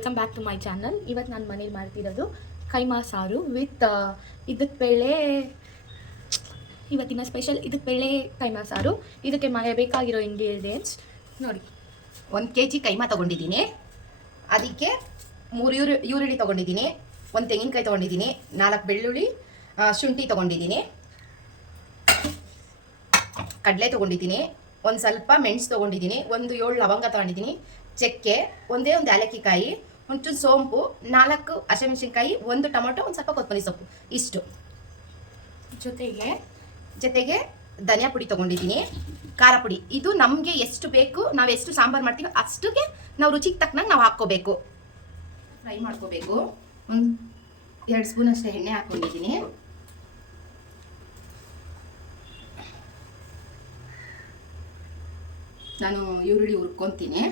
Welcome back to my channel. ಇವತ್ತು ನಾನು ಮನೇಲಿ ಮಾಡ್ತಿರೋದು ಕೈಮಾ ಸಾರು ವಿತ್ ಇದಕ್ಕೆ ಬೇಳೆ. ಇವತ್ತಿನ ಸ್ಪೆಷಲ್ ಇದಕ್ಕೆ ಬೇಳೆ ಕೈಮಾ ಸಾರು. ಇದಕ್ಕೆ ಬೇಕಾಗಿರೋ ಇಂಗ್ರೀಡಿಯೆಂಟ್ಸ್ ನೋಡಿ. 1 kg ಕೈಮಾ ತೊಗೊಂಡಿದ್ದೀನಿ. ಅದಕ್ಕೆ 3 ಈರುಳ್ಳಿ ತೊಗೊಂಡಿದ್ದೀನಿ, 1 ತೆಂಗಿನಕಾಯಿ ತೊಗೊಂಡಿದ್ದೀನಿ, 4 ಬೆಳ್ಳುಳ್ಳಿ, ಶುಂಠಿ ತೊಗೊಂಡಿದ್ದೀನಿ, ಕಡಲೆ ತೊಗೊಂಡಿದ್ದೀನಿ, ಒಂದು ಸ್ವಲ್ಪ ಮೆಣಸು ತೊಗೊಂಡಿದ್ದೀನಿ, 7 ಲವಂಗ ತೊಗೊಂಡಿದ್ದೀನಿ, ಚಕ್ಕೆ, ಒಂದೇ ಒಂದು ಏಲಕ್ಕಿಕಾಯಿ, ಒಂಚೂರು ಸೋಂಪು, 4 ಹಸಿಮೆಣಸಿನ್ಕಾಯಿ, 1 ಟೊಮೊಟೊ, ಒಂದು ಸ್ವಲ್ಪ ಕೊತ್ತಂಬರಿ ಸೊಪ್ಪು, ಇಷ್ಟು. ಜೊತೆಗೆ ಧನಿಯಾ ಪುಡಿ ತೊಗೊಂಡಿದ್ದೀನಿ, ಖಾರ ಪುಡಿ. ಇದು ನಮಗೆ ಎಷ್ಟು ಬೇಕು, ನಾವು ಎಷ್ಟು ಸಾಂಬಾರು ಮಾಡ್ತೀವಿ ಅಷ್ಟಕ್ಕೆ ನಾವು ರುಚಿಗೆ ತಕ್ಕನಂಗೆ ನಾವು ಹಾಕ್ಕೋಬೇಕು. ಫ್ರೈ ಮಾಡ್ಕೋಬೇಕು. ಒಂದು 2 ಸ್ಪೂನ್ ಅಷ್ಟೇ ಎಣ್ಣೆ ಹಾಕ್ಕೊಂಡಿದ್ದೀನಿ. ನಾನು ಈರುಳ್ಳಿ ಹುರ್ಕೊತೀನಿ.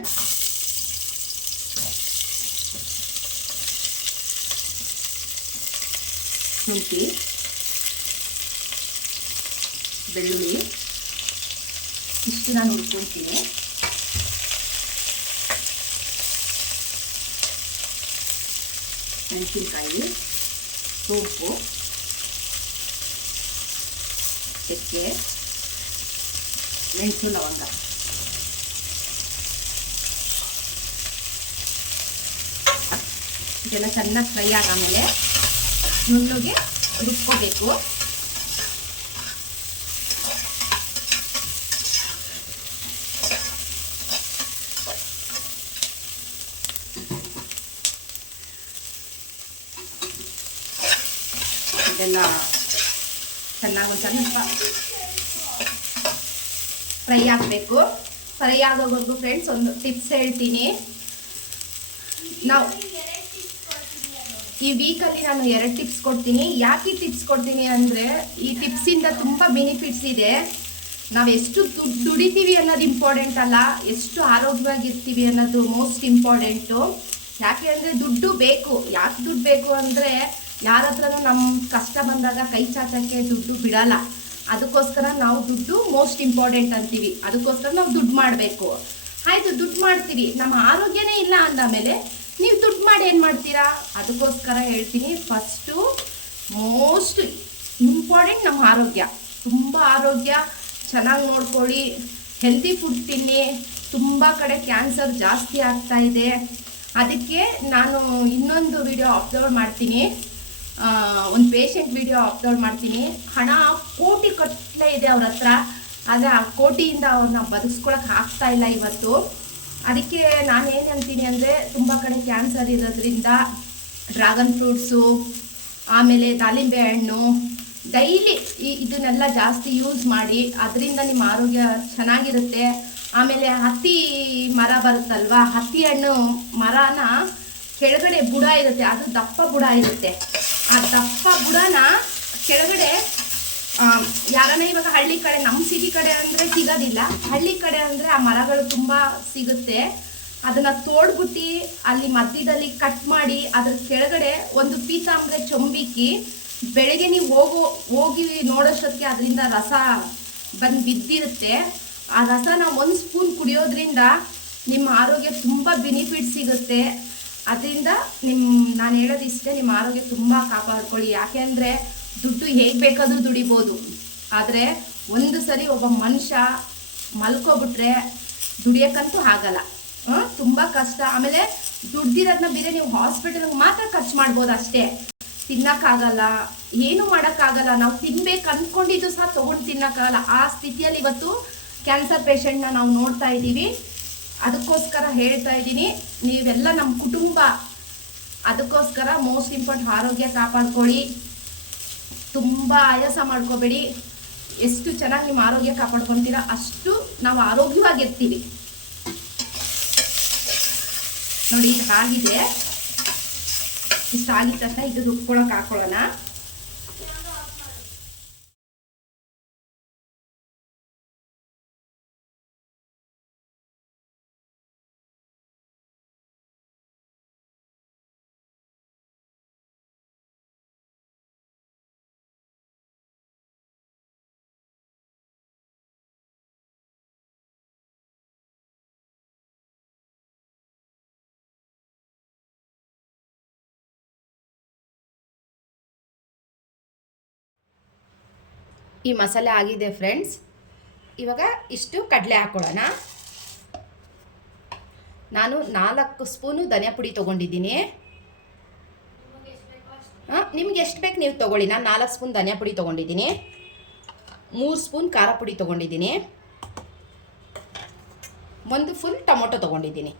ಶುಂಠಿ, ಬೆಳ್ಳುಳ್ಳಿ ಇಷ್ಟು ನಾನು ಹುರ್ಕೊತೀನಿ. ಮೆಣಸಿನ್ಕಾಯಿ, ಸೋಂಪು, ಚಕ್ಕೆ, ಮೆಣಸು, ಲವಂಗ. ಇದೆಲ್ಲ ಚೆನ್ನಾಗಿ ಫ್ರೈ ಆದಮೇಲೆ ನುಣ್ಣಗೆ ರುಬ್ಕೋಬೇಕು. ಇದೆಲ್ಲ ಚೆನ್ನಾಗಿ ಒಂದು ಸ್ವಲ್ಪ ಫ್ರೈ ಆಗಬೇಕು. ಫ್ರೈ ಆಗೋವರೆಗೂ ಫ್ರೆಂಡ್ಸ್ ಒಂದು ಟಿಪ್ಸ್ ಹೇಳ್ತೀನಿ. ನಾವು ಈ ವೀಕಲ್ಲಿ ನಾನು 2 ಟಿಪ್ಸ್ ಕೊಡ್ತೀನಿ. ಯಾಕೆ ಟಿಪ್ಸ್ ಕೊಡ್ತೀನಿ ಅಂದರೆ ಈ ಟಿಪ್ಸಿಂದ ತುಂಬ ಬೆನಿಫಿಟ್ಸ್ ಇದೆ. ನಾವು ಎಷ್ಟು ದುಡಿತೀವಿ ಅನ್ನೋದು ಇಂಪಾರ್ಟೆಂಟ್ ಅಲ್ಲ, ಎಷ್ಟು ಆರೋಗ್ಯವಾಗಿರ್ತೀವಿ ಅನ್ನೋದು ಮೋಸ್ಟ್ ಇಂಪಾರ್ಟೆಂಟು. ಯಾಕೆ ಅಂದರೆ ದುಡ್ಡು ಬೇಕು. ಯಾಕೆ ದುಡ್ಡು ಬೇಕು ಅಂದರೆ ಯಾರ ಹತ್ರನೂ ನಮ್ಮ ಕಷ್ಟ ಬಂದಾಗ ಕೈ ಚಾಚಕ್ಕೆ ದುಡ್ಡು ಬಿಡಲ್ಲ. ಅದಕ್ಕೋಸ್ಕರ ನಾವು ದುಡ್ಡು ಮೋಸ್ಟ್ ಇಂಪಾರ್ಟೆಂಟ್ ಅಂತೀವಿ. ಅದಕ್ಕೋಸ್ಕರ ನಾವು ದುಡ್ಡು ಮಾಡಬೇಕು. ಆಯಿತು, ದುಡ್ಡು ಮಾಡ್ತೀವಿ, ನಮ್ಮ ಆರೋಗ್ಯನೇ ಇಲ್ಲ ಅಂದಮೇಲೆ ನೀವು ದುಡ್ಡು ಮಾಡಿ ಏನು ಮಾಡ್ತೀರಾ? ಅದಕ್ಕೋಸ್ಕರ ಹೇಳ್ತೀನಿ, ಫಸ್ಟು ಮೋಸ್ಟ್ ಇಂಪಾರ್ಟೆಂಟ್ ನಮ್ಮ ಆರೋಗ್ಯ. ತುಂಬ ಆರೋಗ್ಯ ಚೆನ್ನಾಗಿ ನೋಡ್ಕೊಳ್ಳಿ, ಹೆಲ್ತಿ ಫುಡ್ ತಿನ್ನಿ. ತುಂಬ ಕಡೆ ಕ್ಯಾನ್ಸರ್ ಜಾಸ್ತಿ ಆಗ್ತಾ ಇದೆ. ಅದಕ್ಕೆ ನಾನು ಇನ್ನೊಂದು ವಿಡಿಯೋ ಅಪ್ಲೋಡ್ ಮಾಡ್ತೀನಿ, ಒಂದು ಪೇಷಂಟ್ ವಿಡಿಯೋ ಅಪ್ಲೋಡ್ ಮಾಡ್ತೀನಿ. ಹಣ ಕೋಟಿ ಕಟ್ಟಲೆ ಇದೆ ಅವ್ರ ಹತ್ರ, ಆದರೆ ಆ ಕೋಟಿಯಿಂದ ಅವ್ರನ್ನ ಬದುಕಿಸ್ಕೊಳಕ್ಕೆ ಆಗ್ತಾ ಇಲ್ಲ ಇವತ್ತು. ಅದಕ್ಕೆ ನಾನು ಏನು ಅಂತೀನಿ ಅಂದರೆ, ತುಂಬ ಕಡೆ ಕ್ಯಾನ್ಸರ್ ಇರೋದ್ರಿಂದ ಡ್ರ್ಯಾಗನ್ ಫ್ರೂಟ್ಸು, ಆಮೇಲೆ ದಾಳಿಂಬೆ ಹಣ್ಣು ಡೈಲಿ ಇದನ್ನೆಲ್ಲ ಜಾಸ್ತಿ ಯೂಸ್ ಮಾಡಿ. ಅದರಿಂದ ನಿಮ್ಮ ಆರೋಗ್ಯ ಚೆನ್ನಾಗಿರುತ್ತೆ. ಆಮೇಲೆ ಹತ್ತಿ ಮರ ಬರುತ್ತಲ್ವ, ಹತ್ತಿ ಹಣ್ಣು ಮರನ ಕೆಳಗಡೆ ಬುಡ ಇರುತ್ತೆ, ಅದು ದಪ್ಪ ಬುಡ ಇರುತ್ತೆ. ಆ ದಪ್ಪ ಬುಡನ ಕೆಳಗಡೆ ಯಾರನ್ನ ಇವಾಗ ಹಳ್ಳಿ ಕಡೆ, ನಮ್ಮ ಸಿಟಿ ಕಡೆ ಅಂದರೆ ಸಿಗೋದಿಲ್ಲ, ಹಳ್ಳಿ ಕಡೆ ಅಂದರೆ ಆ ಮರಗಳು ತುಂಬ ಸಿಗುತ್ತೆ. ಅದನ್ನು ತೋಡ್ಬಿಟ್ಟು ಅಲ್ಲಿ ಮಧ್ಯದಲ್ಲಿ ಕಟ್ ಮಾಡಿ ಅದ್ರ ಕೆಳಗಡೆ ಒಂದು ಪೀತಾಂಬರೆ ಚೊಂಬಿಕ್ಕಿ ಬೆಳಗ್ಗೆ ನೀವು ಹೋಗಿ ನೋಡೋಷ್ಟೊತ್ತಿಗೆ ಅದರಿಂದ ರಸ ಬಂದು ಬಿದ್ದಿರುತ್ತೆ. ಆ ರಸನ 1 ಸ್ಪೂನ್ ಕುಡಿಯೋದ್ರಿಂದ ನಿಮ್ಮ ಆರೋಗ್ಯ ತುಂಬ ಬೆನಿಫಿಟ್ ಸಿಗುತ್ತೆ. ಅದರಿಂದ ನಾನು ಹೇಳೋದಿಷ್ಟೇ, ನಿಮ್ಮ ಆರೋಗ್ಯ ತುಂಬ ಕಾಪಾಡ್ಕೊಳ್ಳಿ. ಯಾಕೆ ಅಂದರೆ ದುಡ್ಡು ಹೇಗೆ ಬೇಕಾದರೂ ದುಡಿಬೋದು, ಆದರೆ ಒಂದು ಸರಿ ಒಬ್ಬ ಮನುಷ್ಯ ಮಲ್ಕೊಬಿಟ್ರೆ ದುಡಿಯೋಕ್ಕಂತೂ ಆಗಲ್ಲ. ತುಂಬ ಕಷ್ಟ. ಆಮೇಲೆ ದುಡ್ದಿರೋದನ್ನ ಬೇರೆ ನೀವು ಹಾಸ್ಪಿಟಲ್ಗೆ ಮಾತ್ರ ಖರ್ಚು ಮಾಡ್ಬೋದು ಅಷ್ಟೇ, ತಿನ್ನೋಕ್ಕಾಗಲ್ಲ, ಏನು ಮಾಡೋಕ್ಕಾಗಲ್ಲ. ನಾವು ತಿನ್ಬೇಕು ಅಂದ್ಕೊಂಡಿದ್ದು ಸಹ ತೊಗೊಂಡು ತಿನ್ನೋಕ್ಕಾಗಲ್ಲ. ಆ ಸ್ಥಿತಿಯಲ್ಲಿ ಇವತ್ತು ಕ್ಯಾನ್ಸರ್ ಪೇಷಂಟ್ನ ನಾವು ನೋಡ್ತಾ ಇದ್ದೀವಿ. ಅದಕ್ಕೋಸ್ಕರ ಹೇಳ್ತಾ ಇದ್ದೀನಿ, ನೀವೆಲ್ಲ ನಮ್ಮ ಕುಟುಂಬ, ಅದಕ್ಕೋಸ್ಕರ ಮೋಸ್ಟ್ ಇಂಪಾರ್ಟೆಂಟ್ ಆರೋಗ್ಯ ಕಾಪಾಡ್ಕೊಳ್ಳಿ. ತುಂಬ ಆಯಾಸ ಮಾಡ್ಕೋಬೇಡಿ. ಎಷ್ಟು ಚೆನ್ನಾಗಿ ನಿಮ್ಮ ಆರೋಗ್ಯ ಕಾಪಾಡ್ಕೊತೀರಾ ಅಷ್ಟು ನಾವು ಆರೋಗ್ಯವಾಗಿರ್ತೀವಿ. ನೋಡಿ, ಇದು ಆಗಿದೆ. ಇಷ್ಟ ಆಗಿದ ತಕ್ಷಣ ಇದು ರುಬ್ಕೊಳಕ್ಕೆ ಹಾಕೊಳ್ಳೋಣ. ಈ ಮಸಾಲೆ ಆಗಿದೆ ಫ್ರೆಂಡ್ಸ್. ಇವಾಗ ಇಷ್ಟು ಕಡಲೆ ಹಾಕ್ಕೊಳ್ಳೋಣ. ನಾನು 4 ಸ್ಪೂನು ಧನಿಯಾ ಪುಡಿ ತೊಗೊಂಡಿದ್ದೀನಿ. ನಿಮ್ಗೆ ಎಷ್ಟು ಬೇಕು ನೀವು ತೊಗೊಳ್ಳಿ. ನಾನು 4 ಸ್ಪೂನ್ ಧನಿಯಾ ಪುಡಿ ತೊಗೊಂಡಿದ್ದೀನಿ, 3 ಸ್ಪೂನ್ ಖಾರ ಪುಡಿ ತೊಗೊಂಡಿದ್ದೀನಿ, 1 ಫುಲ್ ಟೊಮೊಟೊ ತೊಗೊಂಡಿದ್ದೀನಿ.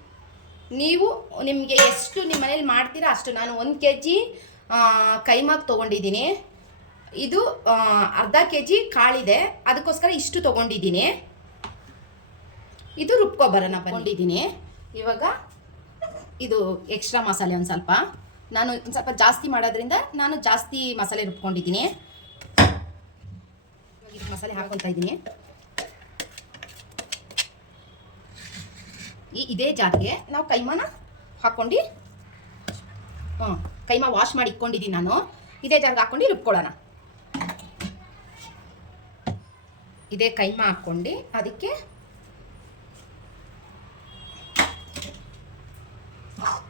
ನೀವು ನಿಮಗೆ ಎಷ್ಟು ನಿಮ್ಮ ಮನೇಲಿ ಮಾಡ್ತೀರಾ ಅಷ್ಟು. ನಾನು 1 kg ಕೈಮಾಕ್ ತೊಗೊಂಡಿದ್ದೀನಿ. ಇದು ಅರ್ಧ kg ಕಾಳಿದೆ, ಅದಕ್ಕೋಸ್ಕರ ಇಷ್ಟು ತೊಗೊಂಡಿದ್ದೀನಿ. ಇದು ರುಬ್ಕೊಬರೋಣ ಬಂದಿದ್ದೀನಿ. ಇವಾಗ ಇದು ಎಕ್ಸ್ಟ್ರಾ ಮಸಾಲೆ ಒಂದು ಸ್ವಲ್ಪ, ನಾನು ಒಂದು ಸ್ವಲ್ಪ ಜಾಸ್ತಿ ಮಾಡೋದ್ರಿಂದ ನಾನು ಜಾಸ್ತಿ ಮಸಾಲೆ ರುಬ್ಕೊಂಡಿದ್ದೀನಿ. ಇವಾಗ ಇದು ಮಸಾಲೆ ಹಾಕ್ಕೊತಾ ಇದ್ದೀನಿ. ಇದೇ ಜಾರ್ಗೆ ನಾವು ಕೈಮಾನ ಹಾಕ್ಕೊಂಡು, ಕೈಮಾ ವಾಶ್ ಮಾಡಿ ಇಟ್ಕೊಂಡಿದ್ದೀನಿ ನಾನು. ಇದೇ ಜಾರ್ಗೆ ಹಾಕ್ಕೊಂಡು ರುಬ್ಕೊಳ್ಳೋಣ. ಇದೇ ಕೈಮಾ ಹಾಕ್ಕೊಂಡು ಅದಕ್ಕೆ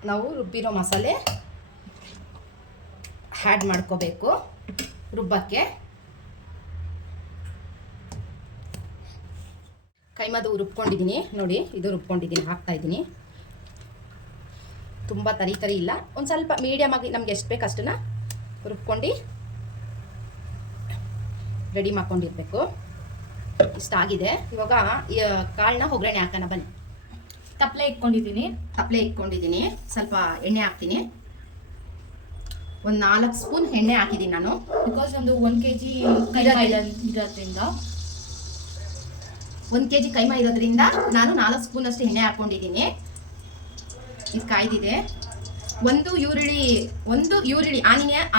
ನಾವು ರುಬ್ಬಿರೋ ಮಸಾಲೆ ಆ್ಯಡ್ ಮಾಡ್ಕೋಬೇಕು ರುಬ್ಬಕ್ಕೆ. ಕೈಮದು ರುಬ್ಕೊಂಡಿದ್ದೀನಿ ನೋಡಿ, ಇದು ರುಬ್ಕೊಂಡಿದ್ದೀನಿ, ಹಾಕ್ತಾಯಿದ್ದೀನಿ. ತುಂಬ ತರಿ ಇಲ್ಲ, ಒಂದು ಸ್ವಲ್ಪ ಮೀಡಿಯಮ್ ಆಗಿ ನಮ್ಗೆ ಎಷ್ಟು ಬೇಕು ಅಷ್ಟನ್ನು ರುಬ್ಕೊಂಡು ರೆಡಿ ಮಾಡ್ಕೊಂಡಿರ್ಬೇಕು. ಇಷ್ಟಾಗಿದೆ. ಇವಾಗ ಕಾಳನ್ನ ಒಗ್ಗರಣೆ ಹಾಕೋಣ ಬನ್ನಿ. ತಪ್ಪಲೆ ಇಟ್ಕೊಂಡಿದ್ದೀನಿ. ಸ್ವಲ್ಪ ಎಣ್ಣೆ ಹಾಕ್ತೀನಿ. ಒಂದು 4 ಸ್ಪೂನ್ ಎಣ್ಣೆ ಹಾಕಿದ್ದೀನಿ ನಾನು. ಬಿಕಾಸ್ ಒಂದು 1 kg ಇರೋದ್ರಿಂದ 1 kg ಕೈಮಾ ಇರೋದ್ರಿಂದ ನಾನು 4 ಸ್ಪೂನ್ ಅಷ್ಟು ಎಣ್ಣೆ ಹಾಕ್ಕೊಂಡಿದ್ದೀನಿ. ಇದು ಕಾಯ್ದಿದೆ. ಒಂದು ಈರುಳ್ಳಿ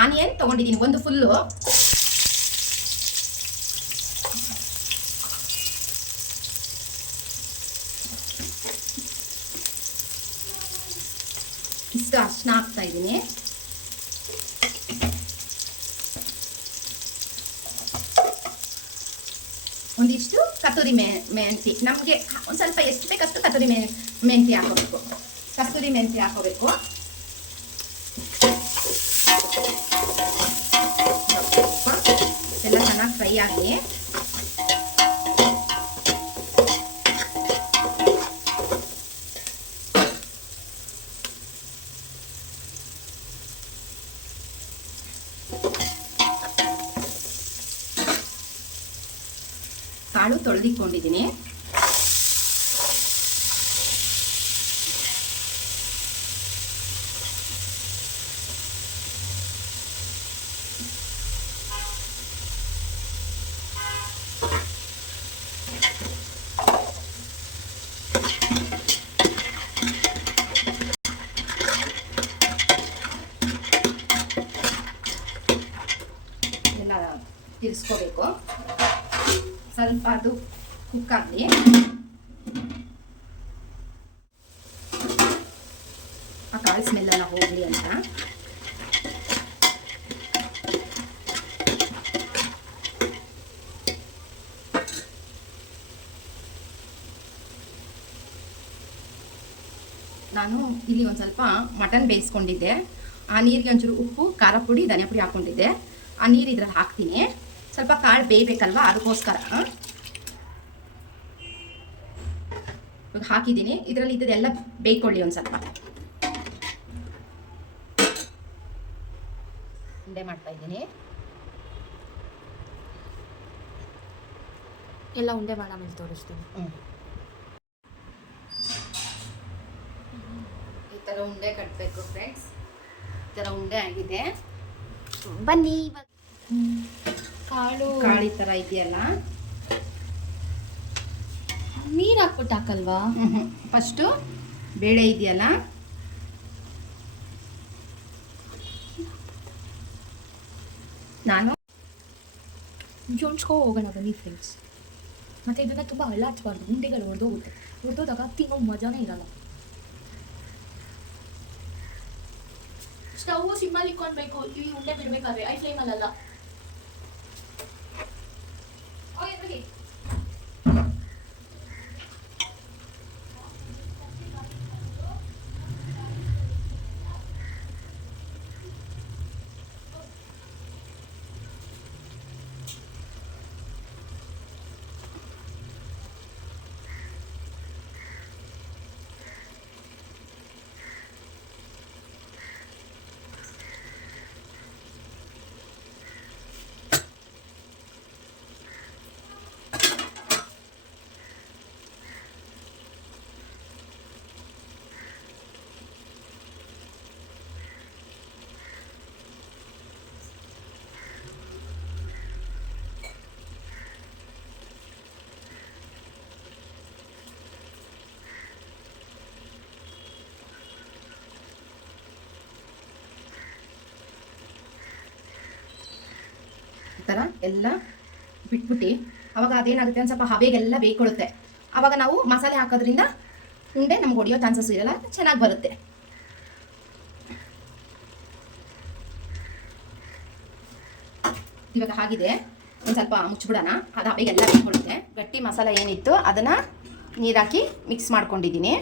ಆನಿಯನ್ ತೊಗೊಂಡಿದ್ದೀನಿ, ಒಂದು ಫುಲ್ಲು. ಇಷ್ಟು ಅರ್ಶಿನ ಹಾಕ್ತಾ ಇದ್ದೀನಿ. ಒಂದಿಷ್ಟು ಕಸ್ತೂರಿ ಮೆಂತಿ, ನಮಗೆ ಒಂದು ಸ್ವಲ್ಪ ಎಷ್ಟು ಬೇಕಷ್ಟು ಕಸ್ತೂರಿ ಮೆಂತಿ ಹಾಕೋಬೇಕು. ಎಲ್ಲ ಚೆನ್ನಾಗಿ ಫ್ರೈ ಆಗಿ ಕಾಳು ತೊಳೆದಿಟ್ಕೊಂಡಿದ್ದೀನಿ. ಎಲ್ಲ ತಿರ್ಸ್ಕೋಬೇಕು. ಸ್ವಲ್ಪ ಅದು ಕುಕ್ ಆಗಲಿ. ಆ ಕಾಳು ಸ್ಮೆಲ್ಲೆಲ್ಲ ಹೋಗಲಿ ಅಂತ. ನಾನು ಇಲ್ಲಿ ಒಂದು ಸ್ವಲ್ಪ ಮಟನ್ ಬೇಯಿಸ್ಕೊಂಡಿದ್ದೆ. ಆ ನೀರಿಗೆ ಒಂಚೂರು ಉಪ್ಪು, ಖಾರ ಪುಡಿ, ಧನಿಯಾ ಪುಡಿ ಹಾಕ್ಕೊಂಡಿದ್ದೆ. ಆ ನೀರು ಇದ್ರಲ್ಲಿ ಹಾಕ್ತೀನಿ. ಸ್ವಲ್ಪ ಕಾಳು ಬೇಯಬೇಕಲ್ವಾ, ಅದಕ್ಕೋಸ್ಕರ ಇವಾಗ ಹಾಕಿದ್ದೀನಿ. ಇದರಲ್ಲಿ ಇದೆಲ್ಲ ಬೇಯ್ಕೊಳ್ಳಿ ಒಂದು ಸ್ವಲ್ಪ. ಉಂಡೆ ಮಾಡ್ತಾ ಇದ್ದೀನಿ. ಎಲ್ಲ ಉಂಡೆ ಮಾಡಿ ತೋರಿಸ್ತೀನಿ. ಈ ಥರ ಉಂಡೆ ಕಟ್ಟಬೇಕು ಫ್ರೆಂಡ್ಸ್. ಈ ಥರ ಉಂಡೆ ಆಗಿದೆ. ಬನ್ನಿ ಇವಾಗ ಕಾಳು ಈ ಥರ ಇದೆಯಲ್ಲ, ನೀರು ಹಾಕ್ಬಿಟ್ಟು ಹಾಕಲ್ವಾ? ಫಸ್ಟು ಬೇಳೆ ಇದೆಯಲ್ಲ, ನಾನು ಜೋಣಿಸ್ಕೊ ಹೋಗೋಣ ಬನ್ನಿ ಫ್ರೆಂಡ್ಸ್. ಮತ್ತು ಇದನ್ನು ತುಂಬ ಹಳ್ಳ ಹಚ್ಬಾರ್ದು, ಉಂಡೆಗಳು ಹೊಡೆದೋಗುತ್ತೆ. ಹೊಡೆದೋದಾಗ ತಿನ್ನೋ ಮಜಾನೇ ಇರಲ್ಲ. ಸ್ಟವ್ ಸಿಮ್ಮಲ್ಲಿ ಇಟ್ಕೊಳ್ಬೇಕು ಈ ಉಂಡೆ ಬಿಡಬೇಕಾದ್ರೆ, ಐ ಫ್ಲೇಮಲ್ಲ. ಥರ ಎಲ್ಲ ಬಿಟ್ಬಿಟ್ಟು ಅವಾಗ ಅದೇನಾಗುತ್ತೆ ಒಂದು ಸ್ವಲ್ಪ ಹಬೆಗೆಲ್ಲ ಬೇಯ್ಕೊಳ್ಳುತ್ತೆ. ಆವಾಗ ನಾವು ಮಸಾಲೆ ಹಾಕೋದ್ರಿಂದ ಉಂಡೆ ನಮ್ಗೆ ಹೊಡಿಯೋ ಚಾನ್ಸಸ್ ಇರಲ್ಲ, ಚೆನ್ನಾಗಿ ಬರುತ್ತೆ. ಇವಾಗ ಆಗಿದೆ, ಒಂದು ಸ್ವಲ್ಪ ಮುಚ್ಚಿಬಿಡೋಣ. ಅದು ಹಬೆಗೆಲ್ಲ ಬೇಯ್ಕೊಳ್ಳುತ್ತೆ. ಗಟ್ಟಿ ಮಸಾಲೆ ಏನಿತ್ತು ಅದನ್ನು ನೀರಾಕಿ ಮಿಕ್ಸ್ ಮಾಡ್ಕೊಂಡಿದ್ದೀನಿ.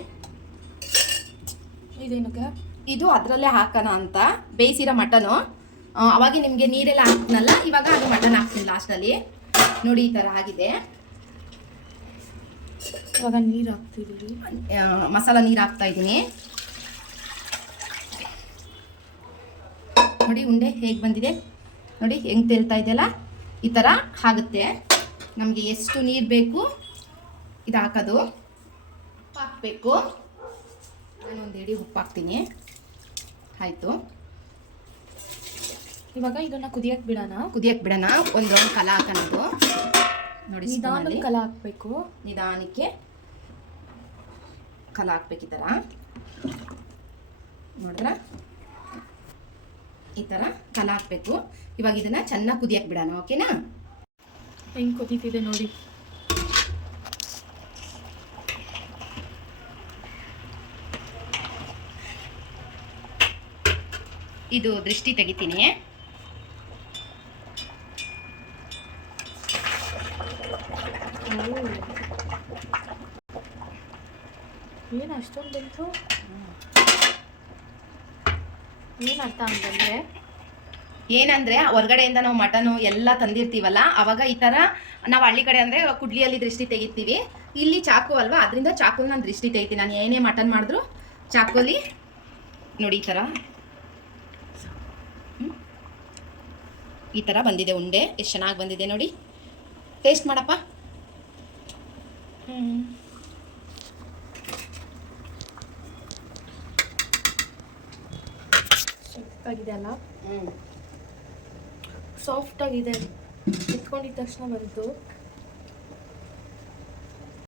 ಇದೇನಕ್ಕೆ? ಇದು ಅದರಲ್ಲೇ ಹಾಕೋಣ ಅಂತ ಬೇಯಿಸಿರೋ ಮಟನು. ಅವಾಗ ನಿಮಗೆ ನೀರೆಲ್ಲ ಹಾಕ್ನಲ್ಲ, ಇವಾಗ ಅದು ಮಟನ್ ಹಾಕ್ತೀನಿ ಲಾಸ್ಟಲ್ಲಿ. ನೋಡಿ ಈ ಥರ ಆಗಿದೆ. ಇವಾಗ ನೀರು ಹಾಕ್ತಿದ್ದೀವಿ, ಮಸಾಲ ನೀರು ಹಾಕ್ತಾ ಇದ್ದೀನಿ. ನೋಡಿ ಉಂಡೆ ಹೇಗೆ ಬಂದಿದೆ, ನೋಡಿ ಹೆಂಗೆ ತೇಲ್ತಾ ಇದೆಯಲ್ಲ, ಈ ಥರ ಆಗುತ್ತೆ. ನಮಗೆ ಎಷ್ಟು ನೀರು ಬೇಕು ಇದು ಹಾಕೋದು. ಉಪ್ಪು ಹಾಕಬೇಕು, ನಾನು ಒಂದು ಎಡಿ ಉಪ್ಪು ಹಾಕ್ತೀನಿ. ಆಯಿತು, ಇವಾಗ ಇದನ್ನ ಕುದಿಯಕ್ಕೆ ಬಿಡೋಣ. ಒಂದು ರೌಂಡ್ ಕಲ ಹಾಕೋಣದು. ನೋಡಿ ನಿಧಾನಕ್ಕೆ ಕಲ ಹಾಕಬೇಕು, ನಿಧಾನಕ್ಕೆ ಕಲ ಹಾಕ್ಬೇಕು. ಈ ಥರ ನೋಡಿದ್ರ, ಈ ಥರ ಕಲ ಹಾಕಬೇಕು. ಇವಾಗ ಇದನ್ನು ಚೆನ್ನಾಗಿ ಕುದಿಯಕ್ಕೆ ಬಿಡೋಣ. ಓಕೆನಾ? ಹೆಂಗೆ ಕುದೀತಿದೆ ನೋಡಿ. ಇದು ದೃಷ್ಟಿ ತೆಗಿತೀನಿ. ಏನು ಅಷ್ಟೊಂದು ಬಂತು? ಏನು ಅರ್ಥ ಅಂತಂದರೆ, ಏನಂದರೆ ಹೊರಗಡೆಯಿಂದ ನಾವು ಮಟನು ಎಲ್ಲ ತಂದಿರ್ತೀವಲ್ಲ, ಆವಾಗ ಈ ಥರ ನಾವು ಹಳ್ಳಿ ಕಡೆ ಅಂದರೆ ಕುಡ್ಲಿಯಲ್ಲಿ ದೃಷ್ಟಿ ತೆಗಿತೀವಿ. ಇಲ್ಲಿ ಚಾಕು ಅಲ್ವಾ, ಅದರಿಂದ ಚಾಕುಲಿ ನಾನು ದೃಷ್ಟಿ ತೆಗಿತೀನಿ. ನಾನು ಏನೇ ಮಟನ್ ಮಾಡಿದ್ರು ಚಾಕುಲಿ ನೋಡಿ ಈ ಥರ ಬಂದಿದೆ ಉಂಡೆ. ಎಷ್ಟು ಚೆನ್ನಾಗಿ ಬಂದಿದೆ ನೋಡಿ. ಟೇಸ್ಟ್ ಮಾಡಪ್ಪ. ಸಾಫ್ಟಾಗಿದೆ ಅಲ್ಲ? ಸಾಫ್ಟಾಗಿದೆ. ಎತ್ಕೊಂಡಿದ್ದ ತಕ್ಷಣ ಬಂತು.